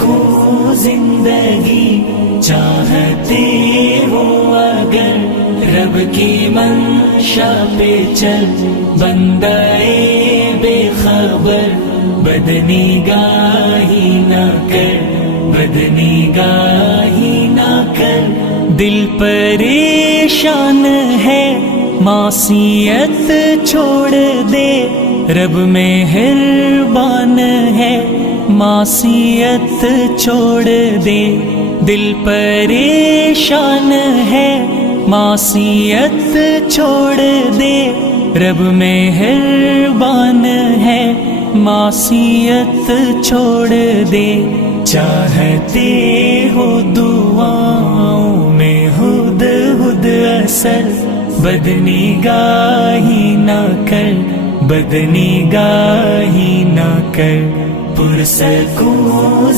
کو زندگی چاہتے ہو اگر رب کی منشا پہ چل، بندہ بے خبر بدنگاہی نہ کر، بدنگاہی نہ کر۔ دل پریشان ہے معصیت چھوڑ دے، رب مہربان ہے معصیت چھوڑ دے۔ دل پریشان ہے معصیت چھوڑ دے، رب مہربان ہے معصیت چھوڑ دے۔ چاہتے ہو دعاؤں میں ہد ہد اثر، بدنگاہی نہ کر، بدنگاہی نہ کر۔ پرسکون